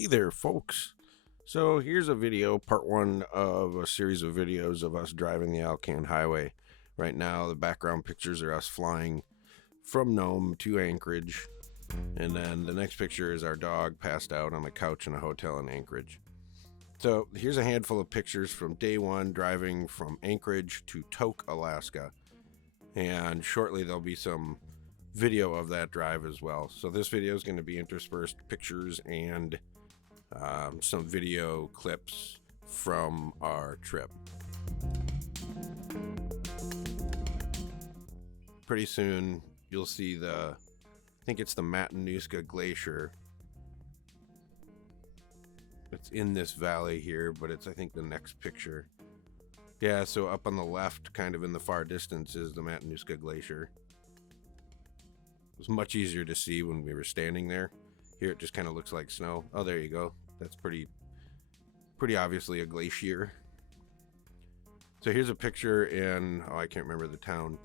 Hey there, folks. So here's a video, part one of a series of videos of us driving the AlCan highway. Right now, the background pictures are us flying from Nome to Anchorage. And then the next picture is our dog passed out on a couch in a hotel in Anchorage. So here's a handful of pictures from day one driving from Anchorage to Tok, Alaska. And shortly there'll be some video of that drive as well. So this video is going to be interspersed pictures and some video clips from our trip. Pretty soon you'll see I think it's the Matanuska Glacier. It's in this valley here, but it's I think the next picture. Yeah, so up on the left, kind of in the far distance, is the Matanuska Glacier. It was much easier to see when we were standing there. Here it just kind of looks like snow. Oh, there you go. That's pretty obviously a glacier. So here's a picture in, I can't remember the town,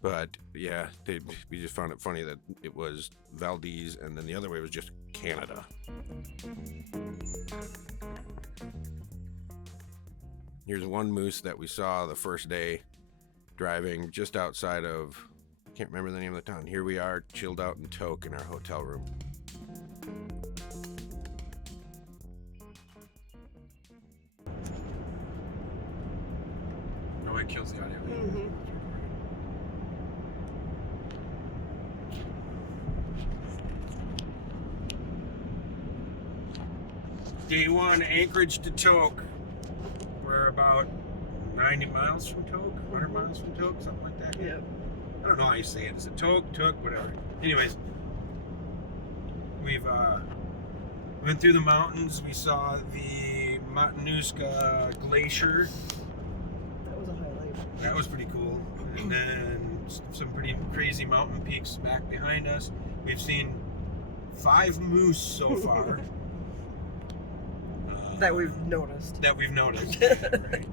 but yeah, we just found it funny that it was Valdez and then the other way was just Canada. Here's one moose that we saw the first day driving just outside of, I can't remember the name of the town. Here we are, chilled out in Tok in our hotel room. No, it kills the audio. Mm-hmm. Day one, Anchorage to Tok. We're about 90 miles from Tok, 100 miles from Tok, something like that. Yeah. I don't know how you say it. Is it Tok, whatever. Anyways, we've went through the mountains. We saw the Matanuska Glacier. That was a highlight. That was pretty cool. And then some pretty crazy mountain peaks back behind us. We've seen 5 moose so far. That we've noticed. Right.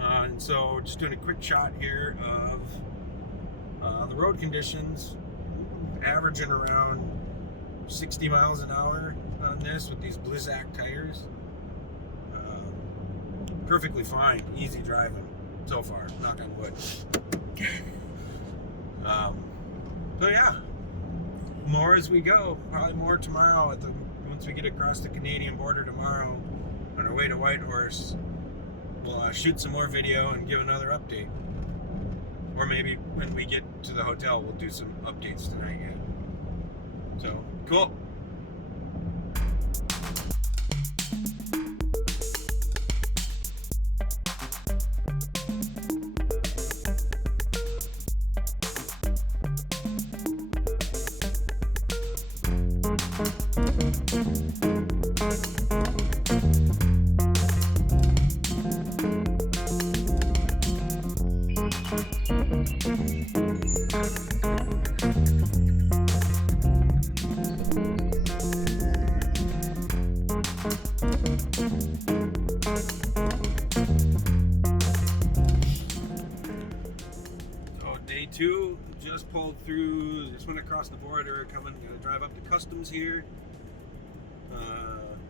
And so just doing a quick shot here of the road conditions, averaging around 60 miles an hour on this with these Blizzak tires. Perfectly fine, easy driving so far, knock on wood. So yeah, more as we go, probably more tomorrow once we get across the Canadian border tomorrow on our way to Whitehorse. We'll shoot some more video and give another update. Or maybe when we get to the hotel, we'll do some updates tonight yet. So, cool. Day 2, just pulled through, just went across the border, gonna drive up to customs here.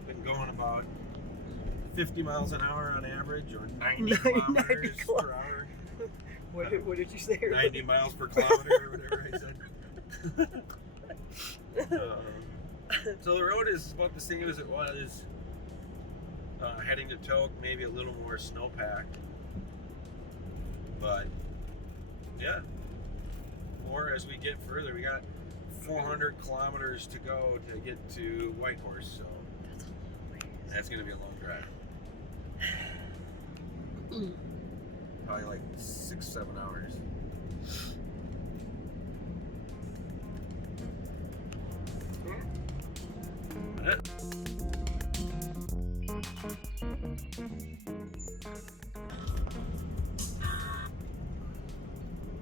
Been going about 50 miles an hour on average, or 90 kilometers per hour. What did you say? 90 miles per kilometer, or whatever I said. So the road is about the same as it was heading to Tok, maybe a little more snowpack. But yeah, more as we get further. We got 400 kilometers to go to get to Whitehorse, so that's gonna be a long drive. Probably like 6-7 hours.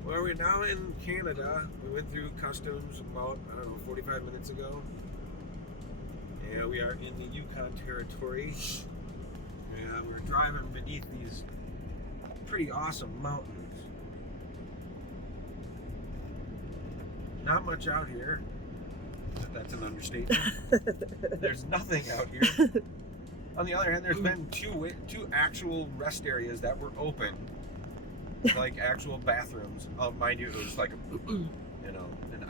Well, we're now in Canada. We went through customs about, 45 minutes ago. And we are in the Yukon territory. And we're driving beneath these pretty awesome mountains. Not much out here. That's an understatement. There's nothing out here. On the other hand, there's been two actual rest areas that were open, like actual bathrooms. Mind you, it was like an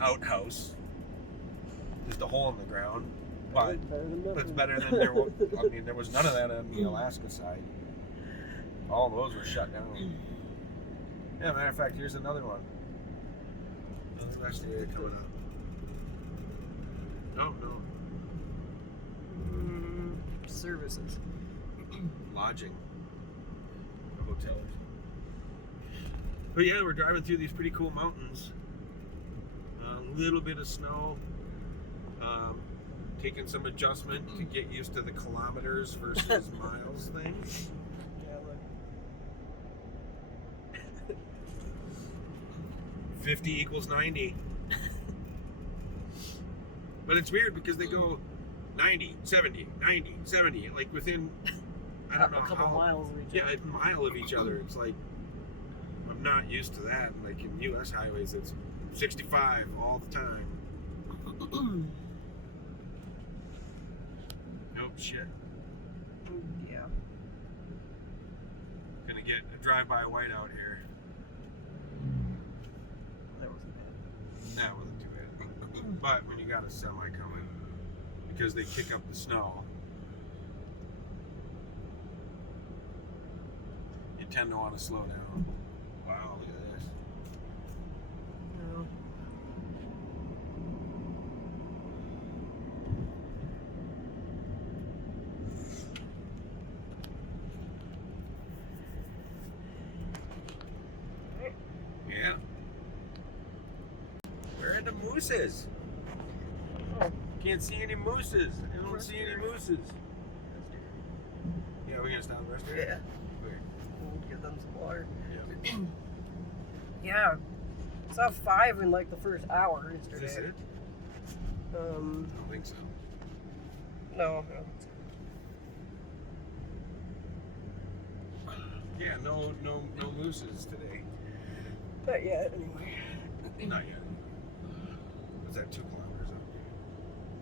outhouse, just a hole in the ground. But it's better than there was. I mean, there was none of that on the Alaska side. All those were shut down. Yeah, matter of fact, here's another one. Another rest area coming up. No. Services. Lodging. Hotels. But yeah, we're driving through these pretty cool mountains. A little bit of snow. Taking some adjustment to get used to the kilometers versus miles thing. Yeah, look. 50 equals 90. But it's weird because they go 90, 70, 90, 70, like within, I don't know, a couple miles of each other. Yeah, a mile of each other. It's like, I'm not used to that. Like in U.S. highways, it's 65 all the time. Oh, shit. Yeah. Gonna get a drive-by whiteout here. That wasn't bad. That wasn't too bad. But when you got a semi coming, because they kick up the snow, you tend to want to slow down. Wow, look at this. No. Yeah. Where are the mooses? Oh. Can't see any mooses. I don't see any mooses. Yeah, we're gonna stop the rest area? Yeah. Okay. We'll give them some water. Yeah. Yeah. Saw 5 in like the first hour Is yesterday. this it? I don't think so. No. Yeah, no mooses today. Not yet, anyway. Not yet. Was that 2 kilometers up?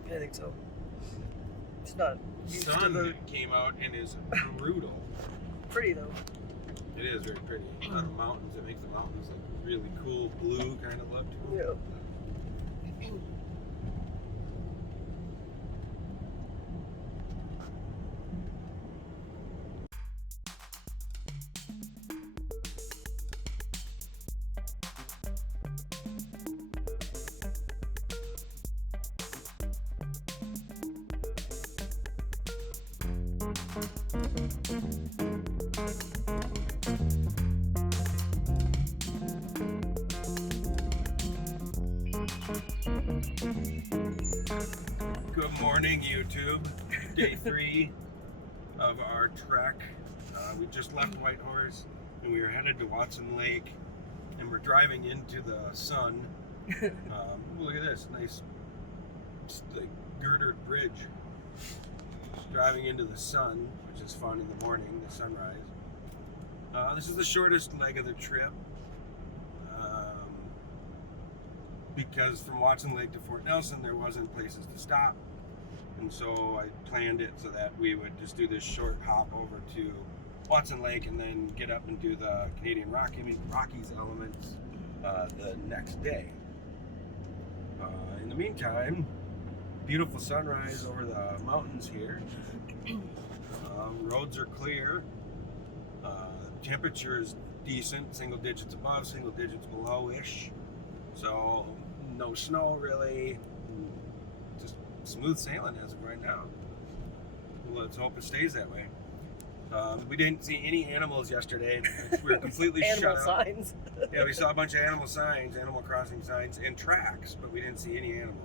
I think so. It's not The used to sun the came out and is brutal. pretty though. It is very pretty. On the mountains, it makes the mountains like really cool blue kind of look to them. Yeah. Good morning, YouTube. Day 3 of our trek. We just left Whitehorse and we were headed to Watson Lake, and we're driving into the sun. Look at this nice, like, girdered bridge. Just driving into the sun, which is fun in the morning, the sunrise. This is the shortest leg of the trip. Because from Watson Lake to Fort Nelson, there wasn't places to stop. And so I planned it so that we would just do this short hop over to Watson Lake and then get up and do the Canadian Rockies elements the next day. In the meantime, beautiful sunrise over the mountains here. Roads are clear. Temperature is decent, single digits above, single digits below-ish. So no snow really, just smooth sailing as of right now. Let's hope it stays that way. We didn't see any animals yesterday. We were completely shut Animal out. signs. Yeah, we saw a bunch of animal signs, animal crossing signs, and tracks, but we didn't see any animals.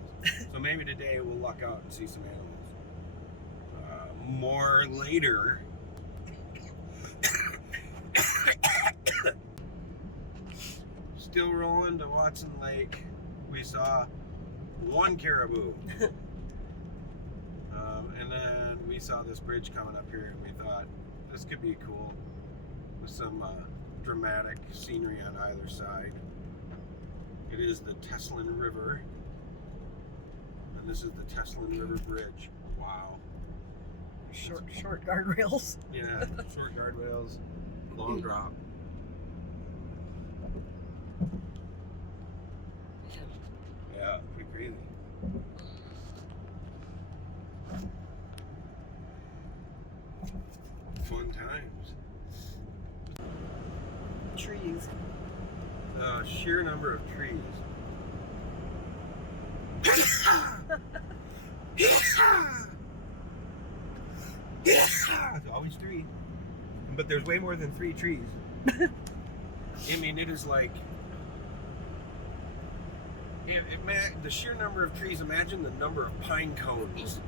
So maybe today we'll luck out and see some animals. More later. Still rolling to Watson Lake. We saw 1 caribou. And then we saw this bridge coming up here, and we thought this could be cool with some dramatic scenery on either side. It is the Teslin River, and This is the Teslin River Bridge. Wow. Short guardrails. Yeah, short guardrails, long drop. Yeah, pretty crazy. Fun times. Trees. Sheer number of trees. There's always three. But there's way more than 3 trees. I mean, it is like... the sheer number of trees, imagine the number of pine cones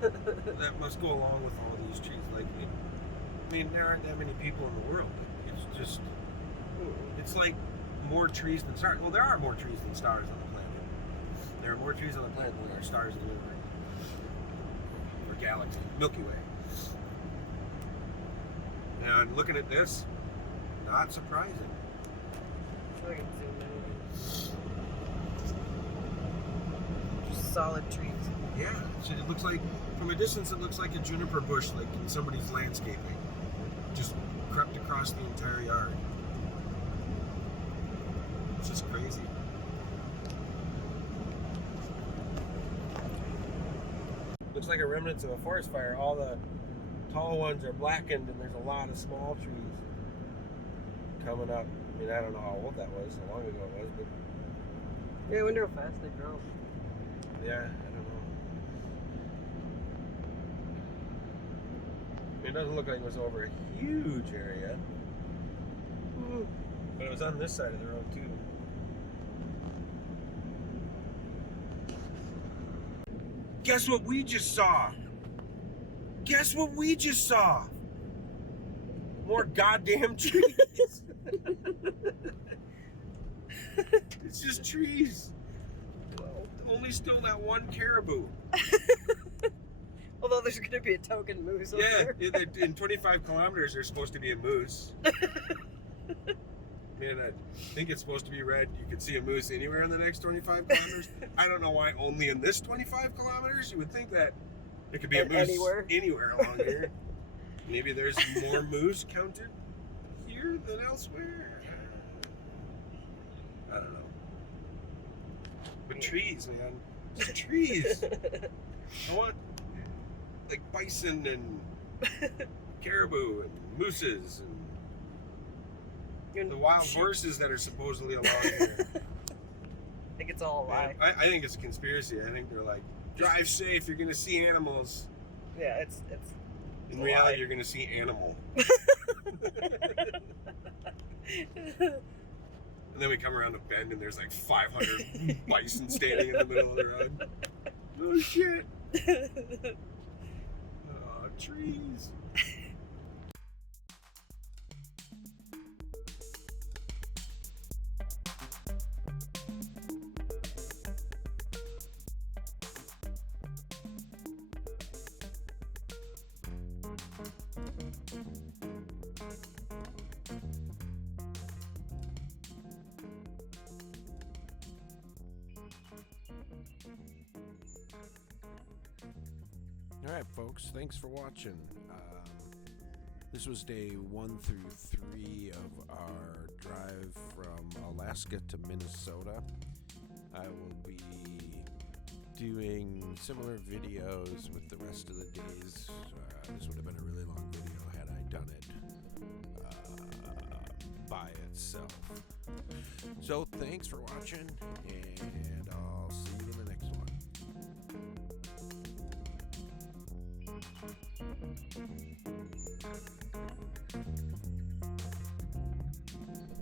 that must go along with all these trees. Like, I mean, there aren't that many people in the world. It's just... It's like more trees than stars. Well, there are more trees than stars on the planet. There are more trees on the planet than there are stars in the universe. Or galaxy. Milky Way. Now, looking at this, not surprising. So I can zoom in. Just solid trees. Yeah, it looks like, from a distance, it looks like a juniper bush, like in somebody's landscaping. Just crept across the entire yard. It's just crazy. Looks like a remnants of a forest fire. All the tall ones are blackened, and there's a lot of small trees coming up. I mean, I don't know how old that was, how long ago it was, but... Yeah, I wonder how fast they grow. Yeah, I don't know. It doesn't look like it was over a huge area. But it was on this side of the road, too. Guess what we just saw? Guess what we just saw? More goddamn trees. It's just trees. Only still that one caribou. Although there's going to be a token moose over there. Yeah, in 25 kilometers there's supposed to be a moose. Man, I think it's supposed to be red. You could see a moose anywhere in the next 25 kilometers. I don't know why only in this 25 kilometers. You would think that it could be a moose anywhere along here. Maybe there's more moose counted here than elsewhere. I don't know. But trees, man. Just trees. I want like bison and caribou and mooses and the wild horses that are supposedly along here. I think it's all a lie. I think it's a conspiracy. I think they're like, drive safe, you're gonna see animals. Yeah, it's in reality, you're gonna see animal. And then we come around a bend and there's like 500 bison standing in the middle of the road. Oh shit! Oh, trees. Alright folks, thanks for watching. This was day 1 through 3 of our drive from Alaska to Minnesota. I will be doing similar videos with the rest of the days. This would have been a really long video had I done it by itself. So thanks for watching, and